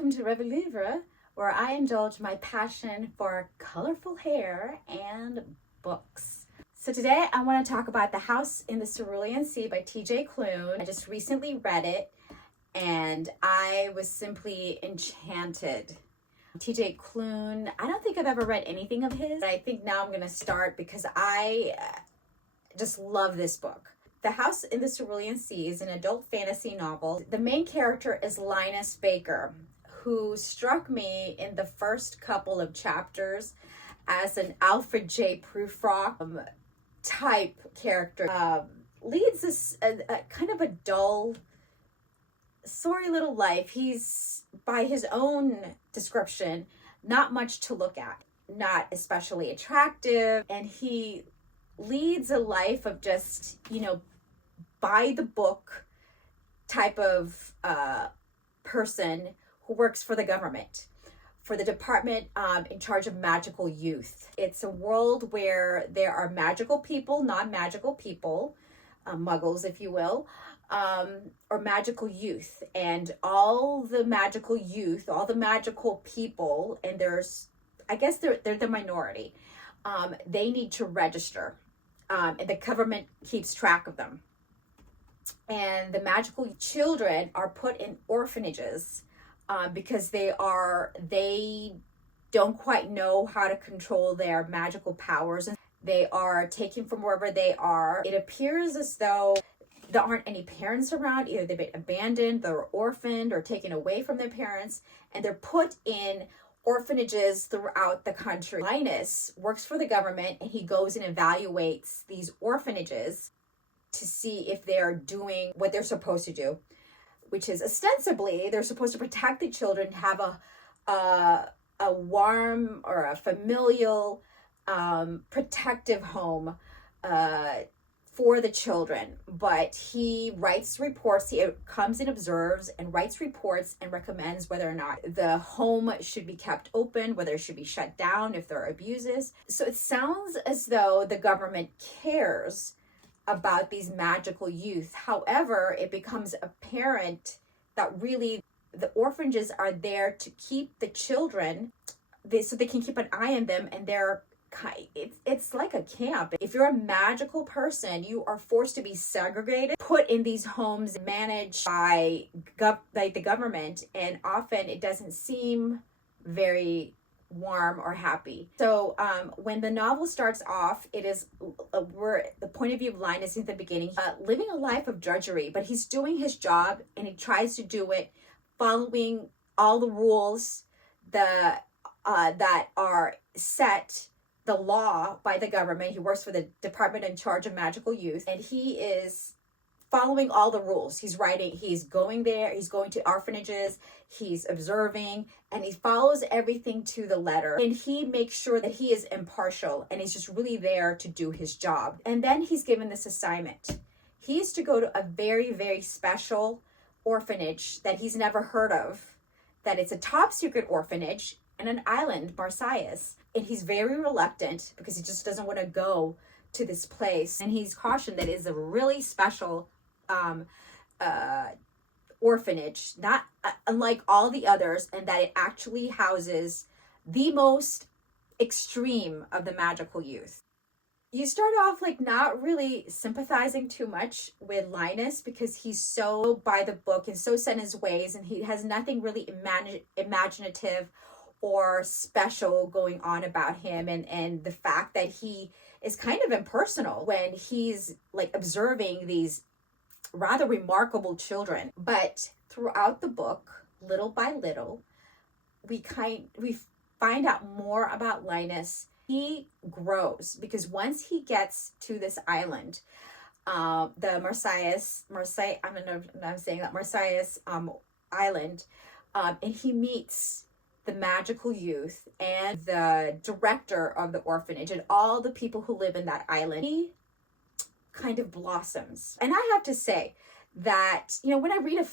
Welcome to Revelivre, where I indulge my passion for colorful hair and books. So today I want to talk about The House in the Cerulean Sea by TJ Klune. I just recently read it and I was simply enchanted. TJ Klune, I don't think I've ever read anything of his. I think now I'm going to start because I just love this book. The House in the Cerulean Sea is an adult fantasy novel. The main character is Linus Baker, who struck me in the first couple of chapters as an Alfred J. Prufrock type character. Leads a kind of a dull, sorry little life. He's, by his own description, not much to look at, not especially attractive, and he leads a life of just, by the book type of person who works for the government, for the department in charge of magical youth. It's a world where there are magical people, non-magical people, muggles, if you will, or magical youth. And all the magical youth, all the magical people, and I guess they're the minority, they need to register. And the government keeps track of them. And the magical children are put in orphanages because they don't quite know how to control their magical powers. And they are taken from wherever they are. It appears as though there aren't any parents around. Either they've been abandoned, they're orphaned, or taken away from their parents, and they're put in orphanages throughout the country. Linus works for the government, and he goes and evaluates these orphanages to see if they're doing what they're supposed to do, which is ostensibly they're supposed to protect the children, have a warm or a familial protective home for the children. But he writes reports, he comes and observes and writes reports and recommends whether or not the home should be kept open, whether it should be shut down if there are abuses. So it sounds as though the government cares about these magical youth. However, it becomes apparent that really the orphanages are there to keep the children, so they can keep an eye on them, and it's like a camp. If you're a magical person, you are forced to be segregated, put in these homes managed by the government, and often it doesn't seem very warm or happy. So when the novel starts off, it is the point of view of Linus in the beginning, living a life of drudgery, but he's doing his job and he tries to do it following all the rules that are set, the law by the government. He works for the department in charge of magical youth, and he is following all the rules. He's going there, he's going to orphanages, he's observing, and he follows everything to the letter. And he makes sure that he is impartial, and he's just really there to do his job. And then he's given this assignment. He is to go to a very, very special orphanage that he's never heard of, that it's a top secret orphanage in an island, Marsyas. And he's very reluctant because he just doesn't want to go to this place. And he's cautioned that it is a really special orphanage, not unlike all the others, and that it actually houses the most extreme of the magical youth. You start off not really sympathizing too much with Linus because he's so by the book and so set in his ways, and he has nothing really imaginative or special going on about him, and the fact that he is kind of impersonal when he's observing these rather remarkable children. But throughout the book, little by little, we find out more about Linus. He grows because once he gets to this island, the Marsyas island, and he meets the magical youth and the director of the orphanage and all the people who live in that island. He kind of blossoms. And I have to say that, when I read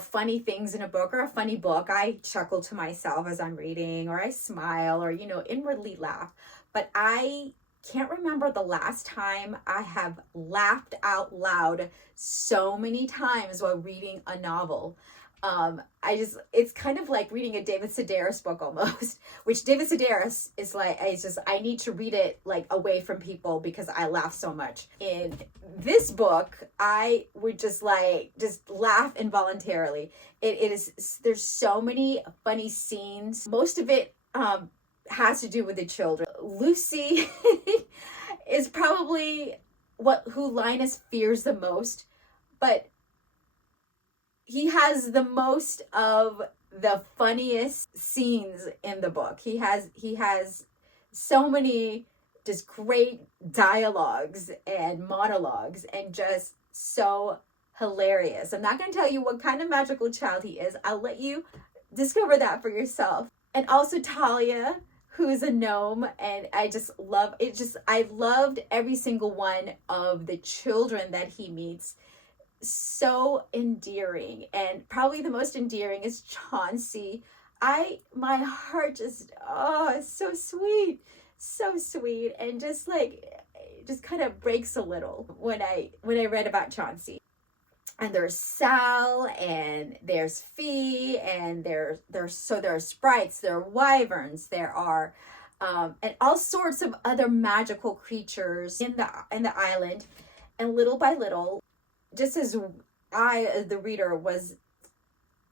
funny things in a book or a funny book, I chuckle to myself as I'm reading, or I smile, or, inwardly laugh. But I can't remember the last time I have laughed out loud so many times while reading a novel. It's kind of like reading a David Sedaris book almost, which David Sedaris is like, I need to read it like away from people because I laugh so much. In this book, I would just laugh involuntarily. There's so many funny scenes. Most of it has to do with the children. Lucy is probably who Linus fears the most, but he has the most of the funniest scenes in the book. He has so many just great dialogues and monologues and just so hilarious. I'm not going to tell you what kind of magical child he is. I'll let you discover that for yourself. And also Talia, who's a gnome, and I loved every single one of the children that he meets. So endearing, and probably the most endearing is Chauncey. My heart just, it's so sweet, and just kind of breaks a little when I read about Chauncey. And there's Sal, and there's Fee, and there are sprites, there are wyverns, there are and all sorts of other magical creatures in the island. And little by little, just as I, the reader, was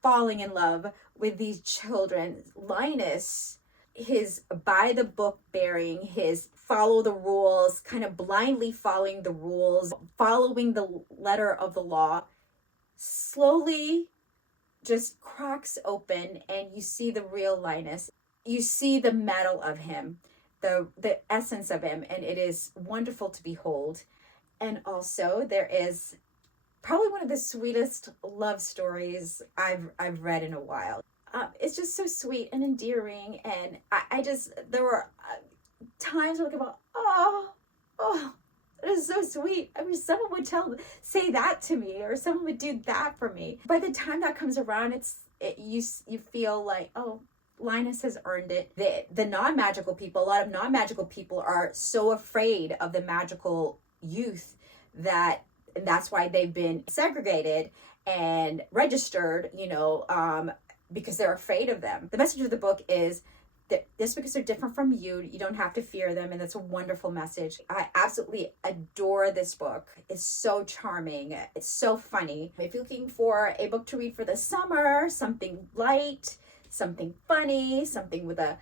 falling in love with these children, Linus, his by the book bearing, his follow the rules, kind of blindly following the rules, following the letter of the law, slowly just cracks open, and you see the real Linus. You see the metal of him, the essence of him, and it is wonderful to behold. And also there is probably one of the sweetest love stories I've read in a while. It's just so sweet and endearing, and there were times where I go, oh, it is so sweet. I mean, someone would say that to me, or someone would do that for me. By the time that comes around, you feel like, oh, Linus has earned it. The non-magical people, a lot of non-magical people are so afraid of the magical youth that's why they've been segregated and registered, because they're afraid of them. The message of the book is that just because they're different from you don't have to fear them, and that's a wonderful message. I absolutely adore this book. It's so charming. It's so funny. If you're looking for a book to read for the summer, something light, something funny, something with a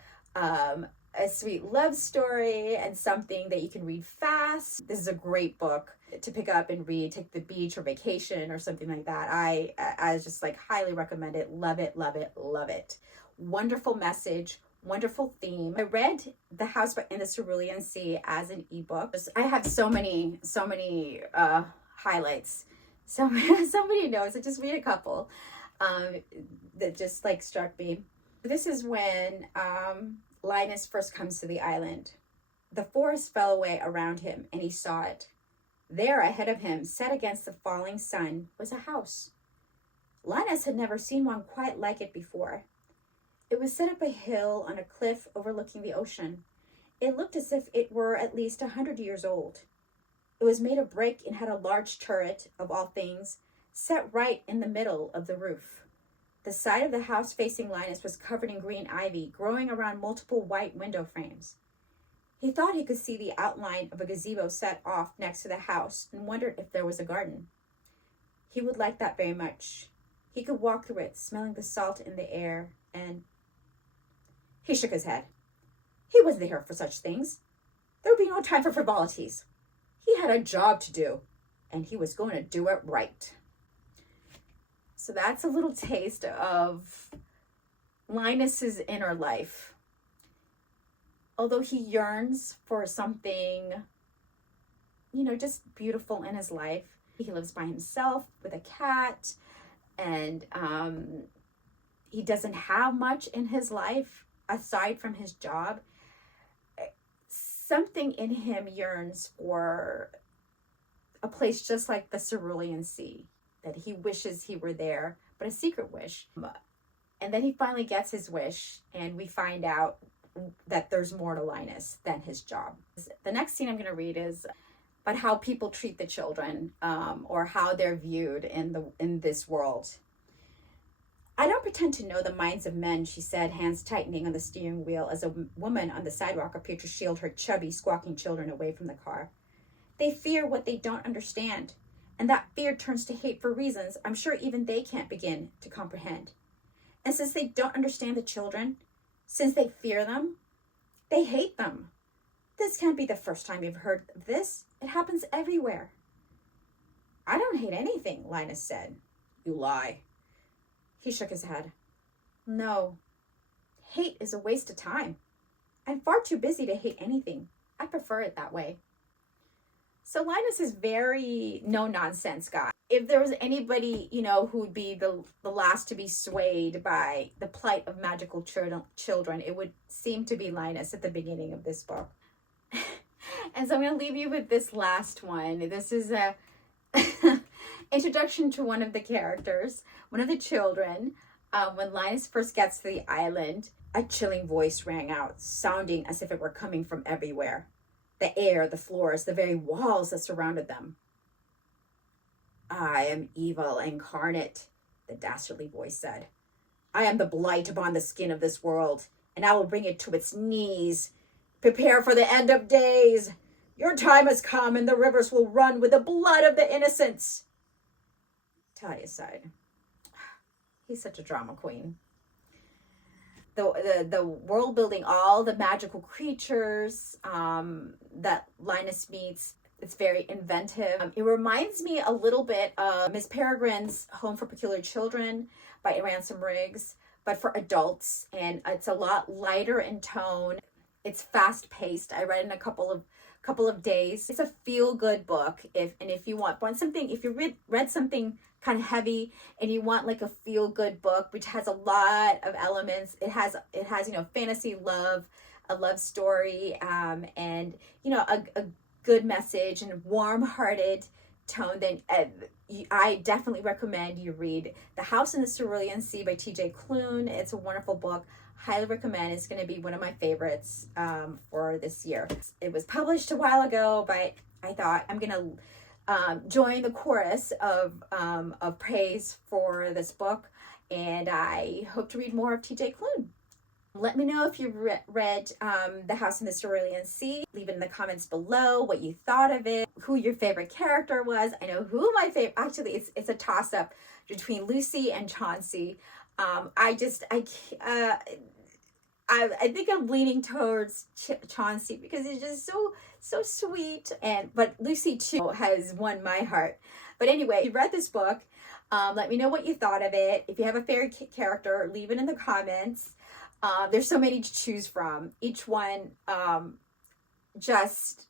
sweet love story, and something that you can read fast, this is a great book to pick up and read, take the beach or vacation or something like that. I just highly recommend it. Love it, love it, love it. Wonderful message, wonderful theme. I read The House in the Cerulean Sea as an ebook. I have so many highlights, so many notes. I just read a couple that just struck me. This is when Linus first comes to the island. The forest fell away around him, and he saw it. There, ahead of him, set against the falling sun, was a house. Linus had never seen one quite like it before. It was set up a hill on a cliff overlooking the ocean. It looked as if it were at least 100 years old. It was made of brick and had a large turret, of all things, set right in the middle of the roof. The side of the house facing Linus was covered in green ivy, growing around multiple white window frames. He thought he could see the outline of a gazebo set off next to the house and wondered if there was a garden. He would like that very much. He could walk through it, smelling the salt in the air, and... He shook his head. He wasn't here for such things. There would be no time for frivolities. He had a job to do, and he was going to do it right. So that's a little taste of Linus's inner life. Although he yearns for something, just beautiful in his life, he lives by himself with a cat, and he doesn't have much in his life aside from his job. Something in him yearns for a place just like the Cerulean Sea, that he wishes he were there, but a secret wish. And then he finally gets his wish, and we find out that there's more to Linus than his job. The next scene I'm going to read is about how people treat the children, or how they're viewed in this world. I don't pretend to know the minds of men, she said, hands tightening on the steering wheel as a woman on the sidewalk appeared to shield her chubby, squawking children away from the car. They fear what they don't understand, and that fear turns to hate for reasons I'm sure even they can't begin to comprehend. And since they don't understand the children, since they fear them, they hate them. This can't be the first time you've heard of this. It happens everywhere. I don't hate anything, Linus said. You lie. He shook his head. No, hate is a waste of time. I'm far too busy to hate anything. I prefer it that way. So Linus is very no-nonsense guy. If there was anybody, who would be the last to be swayed by the plight of magical children, it would seem to be Linus at the beginning of this book. And so I'm going to leave you with this last one. This is a introduction to one of the characters, one of the children. When Linus first gets to the island, a chilling voice rang out, sounding as if it were coming from everywhere. The air, the floors, the very walls that surrounded them. I am evil incarnate, the dastardly voice said. I am the blight upon the skin of this world, and I will bring it to its knees. Prepare for the end of days. Your time has come, and the rivers will run with the blood of the innocents. Talia sighed. He's such a drama queen. The world building, all the magical creatures that Linus meets, it's very inventive. It reminds me a little bit of Miss Peregrine's Home for Peculiar Children by Ransom Riggs, but for adults, and it's a lot lighter in tone. It's fast paced. I read it in a couple of days. It's a feel good book. If you want something, if you read something kind of heavy and you want like a feel good book which has a lot of elements, it has fantasy, love, a love story, and a good message and warm hearted tone, then I definitely recommend you read The House in the Cerulean Sea by TJ Klune. It's a wonderful book. Highly recommend. It's going to be one of my favorites for this year. It was published a while ago, but I thought I'm going to join the chorus of praise for this book, and I hope to read more of TJ Klune. Let me know if you read The House in the Cerulean Sea. Leave it in the comments below what you thought of it, who your favorite character was. I know who my favorite, actually it's a toss-up between Lucy and Chauncey. I think I'm leaning towards Chauncey because he's just so sweet, but Lucy too has won my heart. But anyway, if you read this book, let me know what you thought of it. If you have a favorite character, leave it in the comments. There's so many to choose from. Each one just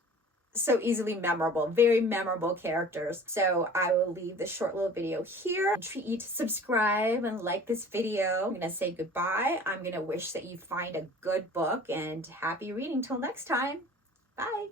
so easily memorable, very memorable characters. So I will leave this short little video here. I treat you to subscribe and like this video. I'm going to say goodbye. I'm going to wish that you find a good book, and happy reading till next time. Bye.